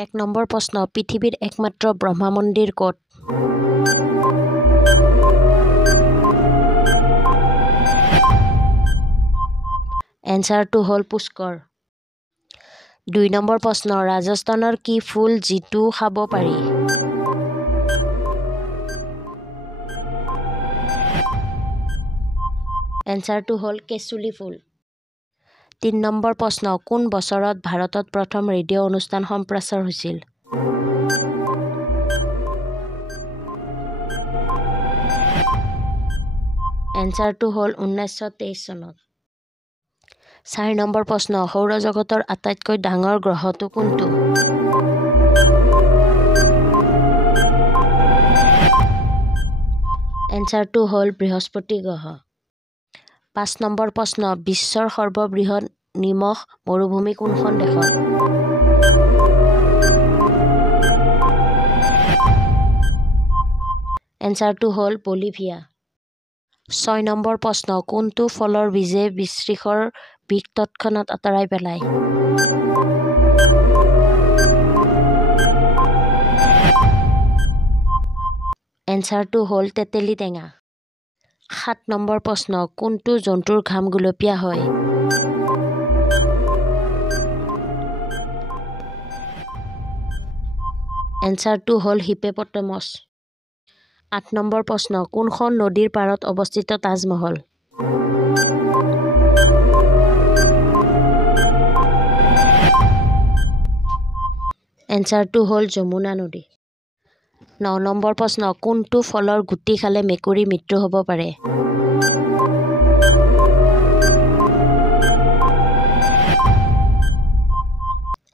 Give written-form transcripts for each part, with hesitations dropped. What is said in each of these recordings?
1 number প্ৰশ্ন পৃথিৱীৰ একমাত্ৰ ব্ৰহ্মা মন্দিৰ ক'ত? এনচাৰটো হ'ল পুষ্কৰ। 2 নম্বৰ প্ৰশ্ন ৰাজস্থানৰ কি ফুল যিটো খাব পাৰি? এনচাৰটো হ'ল কেচুলি ফুল। 3 নম্বৰ প্ৰশ্ন কোন বছৰত ভাৰতত প্ৰথম ৰেডিঅ' অনুষ্ঠান সম্প্ৰচাৰ হৈছিল? এনচাৰটো হ'ল 1923 চনত। 4 নম্বৰ প্ৰশ্ন সৌৰজগতৰ আটাইতকৈ ডাঙৰ গ্ৰহটো কোনটো? এনচাৰটো হ'ল বৃহস্পতি গ্ৰহ। 5 নম্বৰ প্ৰশ্ন বিশ্বৰ সৰ্ববৃহৎ নিমখ মৰুভূমি কোনখন দেশত? এনচাৰটো হ'ল বলিভিয়া। 6 নম্বৰ প্ৰশ্ন কোনটো ফলৰ বীজে বৃশ্চিকৰ বিষ তৎক্ষণাত আঁতৰাই পেলায়? এনচাৰটো হ'ল তেতেলী টেঙা। 7 নম্বৰ প্ৰশ্ন কোনটো জন্তুৰ ঘাম গুলপীয়া হয়? এনচাৰটো হ'ল হিপোপটেমাছ। 8 নম্বৰ প্ৰশ্ন কোনখন নদীৰ পাৰত অৱস্থিত তাজমহল? এনচাৰটো হ'ল যমুনা নদী। 9 নম্বৰ প্ৰশ্ন কোনটো ফলৰ গুটি খালে মেকুৰীৰ মৃত্যু হ'ব পাৰে?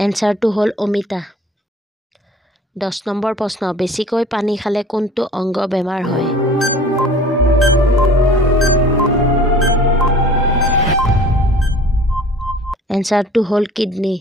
এনচাৰটো হ'ল অমিতা। 10 নম্বৰ প্ৰশ্ন বেছিকৈ পানী খালে কোনটো অংগ বেমাৰ হয়? এনচাৰটো হ'ল কিডনী।